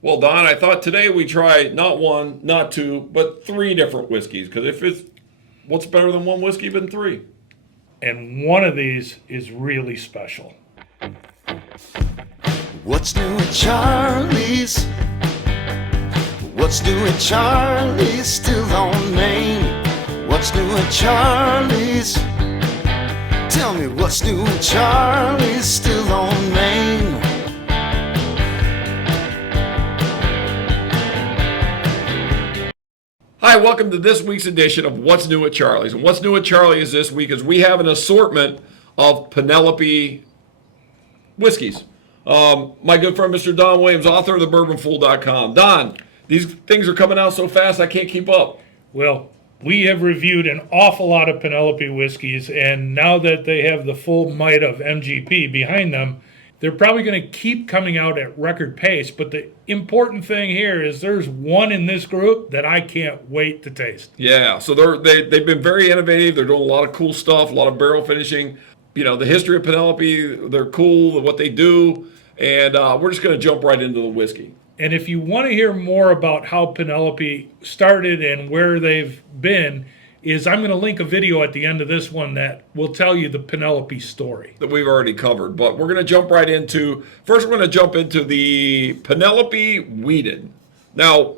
Well, Don, I thought today we try not one, not two, but three different whiskeys. Because if it's what's better than one whiskey than three? And one of these is really special. What's new at Charlie's? What's new at Charlie's? Still on Main. What's new at Charlie's? Tell me what's new at Charlie's? Still on Main. Hi, welcome to this week's edition of What's New at Charlie's. And what's new at Charlie's this week is we have an assortment of Penelope whiskeys. My good friend Mr. Don Williams, author of the bourbonfool.com. Don, these things are coming out so fast I can't keep up. Well, we have reviewed an awful lot of Penelope whiskeys, and now that they have the full might of MGP behind them, they're probably going to keep coming out at record pace. But the important thing here is there's one in this group that I can't wait to taste. Yeah, so they've been very innovative. They're doing a lot of cool stuff, a lot of barrel finishing. You know, the history of Penelope, they're cool, what they do. And we're just going to jump right into the whiskey. And if you want to hear more about how Penelope started and where they've been, I'm going to link a video at the end of this one that will tell you the Penelope story. That we've already covered. But we're going to jump right into, first we're going to jump into the Penelope Wheated. Now,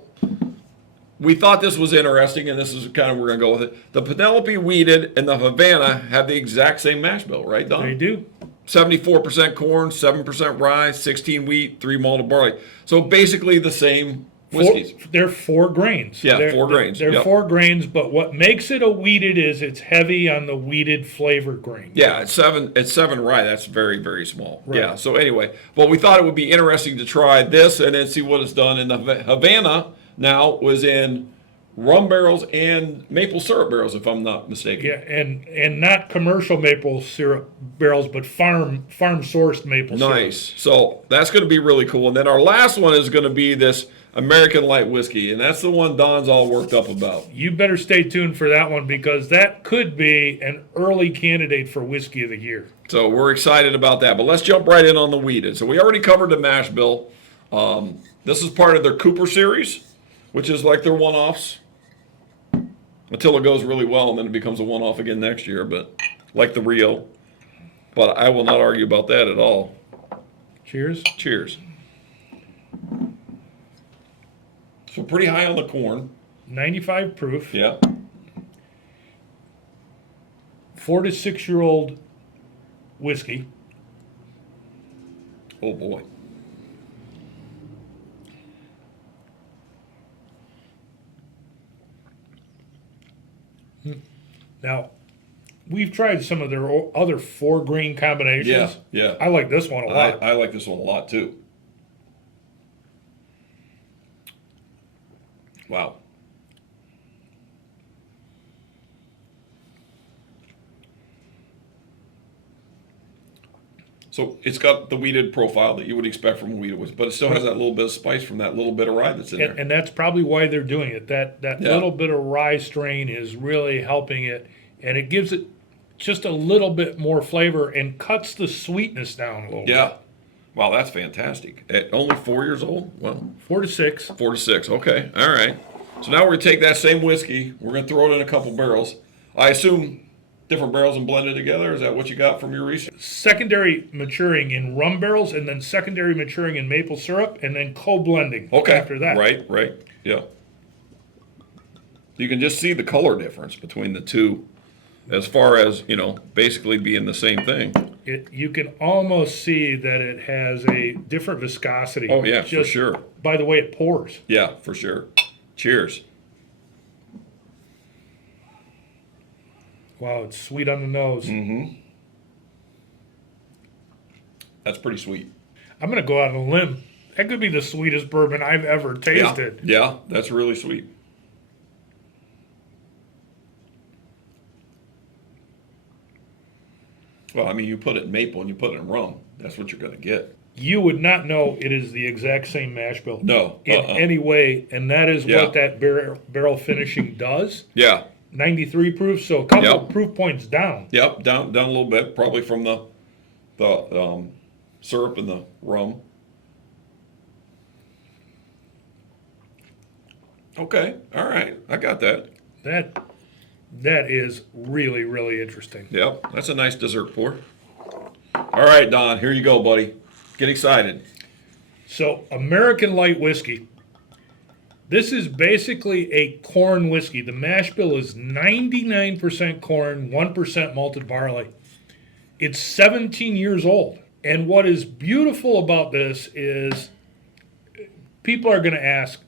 we thought this was interesting, and this is kind of, we're going to go with it. The Penelope Wheated and the Havana have the exact same mash bill, right, Don? They do. 74% corn, 7% rye, 16 wheat, 3 malted barley. So basically the same whiskeys. They're 4 grains. Yeah, they're, 4 grains. They're Yep. 4 grains, but what makes it a wheated is it's heavy on the wheated flavor grain. Yeah, it's 7 rye. That's very, very small. Right. Yeah, so anyway, but we thought it would be interesting to try this and then see what it's done. And the Havana now was in rum barrels and maple syrup barrels, if I'm not mistaken. Yeah, and not commercial maple syrup barrels, but farm sourced maple syrup. Nice. So that's going to be really cool. And then our last one is going to be this American Light Whiskey, and that's the one Don's all worked up about. You better stay tuned for that one because that could be an early candidate for Whiskey of the Year. So we're excited about that. But let's jump right in on the wheated. So we already covered the mash bill. This is part of their Cooper series, which is like their one-offs until it goes really well, and then it becomes a one-off again next year, but like the Rio. But I will not argue about that at all. Cheers. Cheers. So pretty high on the corn. 95 proof. Yeah. 4 to 6 year old whiskey. Oh boy. Now, we've tried some of their other 4 grain combinations. Yeah, yeah. I like this one a lot. I like this one a lot too. Wow. So it's got the wheated profile that you would expect from a wheated whiskey, but it still has that little bit of spice from that little bit of rye that's in there. And that's probably why they're doing it. That Yeah. little bit of rye strain is really helping it, and it gives it just a little bit more flavor and cuts the sweetness down a little bit. Yeah. Wow, that's fantastic. At only 4 years old? Well, 4 to 6. 4 to 6. Okay. All right. So now we're going to take that same whiskey. We're going to throw it in a couple barrels. I assume different barrels and blend it together. Is that what you got from your research? Secondary maturing in rum barrels, and then secondary maturing in maple syrup, and then co-blending Okay. after that. Right. Yeah. You can just see the color difference between the two as far as, basically being the same thing. You can almost see that it has a different viscosity. Oh, yeah, for just sure. by the way it pours. Yeah, for sure. Cheers. Wow, it's sweet on the nose. Mm-hmm. That's pretty sweet. I'm going to go out on a limb. That could be the sweetest bourbon I've ever tasted. Yeah, that's really sweet. Well, I mean, you put it in maple and you put it in rum. That's what you're going to get. You would not know it is the exact same mash bill No. in any way, and that is Yeah. what that barrel finishing does. Yeah. 93 proof, so a couple Yep. of proof points down. Yep. Down a little bit, probably from the syrup and the rum. Okay. All right. I got that. That is really, really interesting. Yep. That's a nice dessert pour. All right, Don. Here you go, buddy. Get excited. So, American Light Whiskey. This is basically a corn whiskey. The mash bill is 99% corn, 1% malted barley. It's 17 years old. And what is beautiful about this is people are going to ask,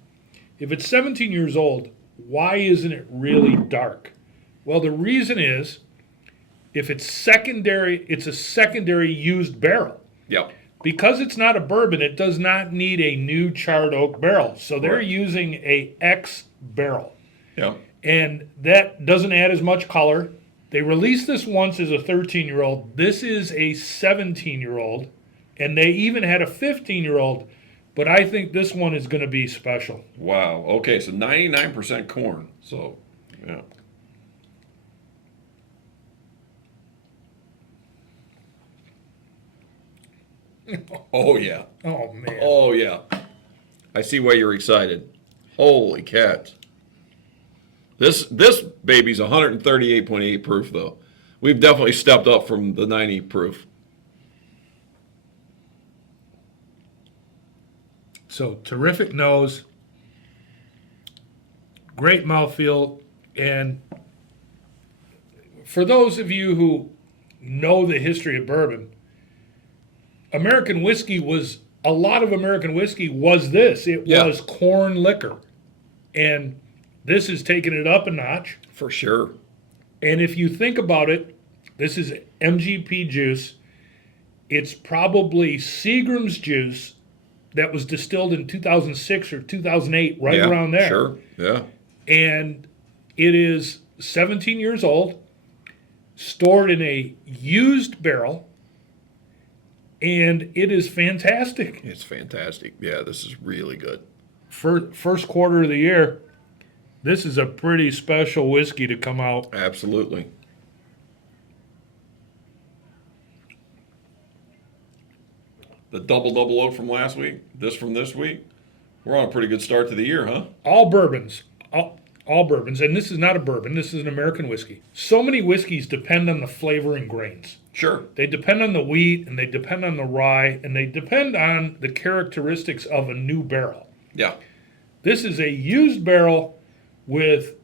if it's 17 years old, why isn't it really dark? Well, the reason is, if it's secondary, it's a secondary used barrel. Yep. Because it's not a bourbon, it does not need a new charred oak barrel. So they're Correct. using a X barrel. Yep. And that doesn't add as much color. They released this once as a 13-year-old. This is a 17-year-old. And they even had a 15-year-old. But I think this one is going to be special. Wow. Okay, so 99% corn. So, yeah. Oh, yeah. Oh, man. Oh, yeah. I see why you're excited. Holy cat. This baby's 138.8 proof, though. We've definitely stepped up from the 90 proof. So, terrific nose. Great mouthfeel. And for those of you who know the history of bourbon, American whiskey was, a lot of American whiskey was this. It Yeah. was corn liquor. And this is taking it up a notch. For sure. And if you think about it, this is MGP juice. It's probably Seagram's juice that was distilled in 2006 or 2008, right Yeah, around there. Sure. Yeah. And it is 17 years old, stored in a used barrel, and it is fantastic. It's fantastic. Yeah, this is really good. First quarter of the year, this is a pretty special whiskey to come out. Absolutely. The double oak from last week, this from this week. We're on a pretty good start to the year, huh? All bourbons, all bourbons, and this is not a bourbon, this is an American whiskey. So many whiskeys depend on the flavoring grains. Sure. They depend on the wheat, and they depend on the rye, and they depend on the characteristics of a new barrel. Yeah. This is a used barrel with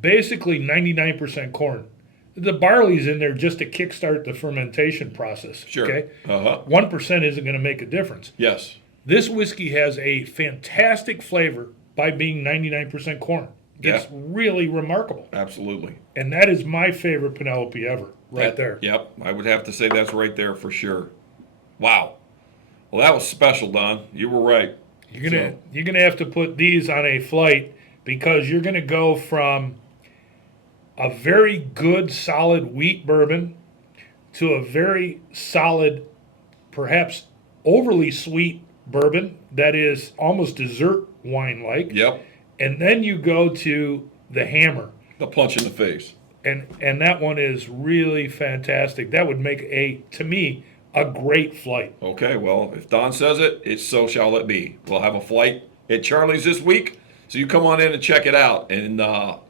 basically 99% corn. The barley's in there just to kickstart the fermentation process. Sure. Okay? Uh-huh. 1% isn't going to make a difference. Yes. This whiskey has a fantastic flavor by being 99% corn. It's Yeah. really remarkable. Absolutely. And that is my favorite Penelope ever, right there. Yep. I would have to say that's right there for sure. Wow. Well, that was special, Don. You were right. You're gonna have to put these on a flight because you're gonna go from a very good solid wheat bourbon to a very solid, perhaps overly sweet bourbon that is almost dessert wine like. Yep. And then you go to the hammer. The punch in the face. And that one is really fantastic. That would make to me, a great flight. Okay, well, if Don says it, so shall it be. We'll have a flight at Charlie's this week, so you come on in and check it out. And, wow,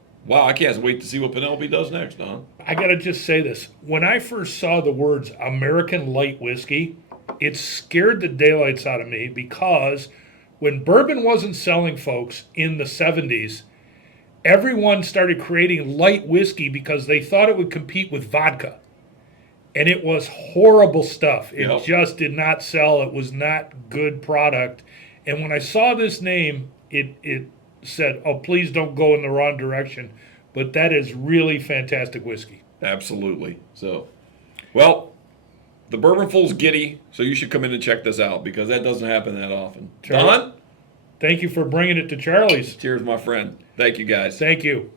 I can't wait to see what Penelope does next, Don. I gotta just say this. When I first saw the words American Light Whiskey, it scared the daylights out of me because when bourbon wasn't selling, folks, in the 70s, everyone started creating light whiskey because they thought it would compete with vodka. And it was horrible stuff. It Yep. just did not sell. It was not good product. And when I saw this name, it said, oh, please don't go in the wrong direction. But that is really fantastic whiskey. Absolutely. So, well, the Bourbon Fool's giddy, so you should come in and check this out because that doesn't happen that often. Charlie? Don, Thank you for bringing it to Charlie's. cheers, my friend. Thank you, guys. Thank you.